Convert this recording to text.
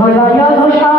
no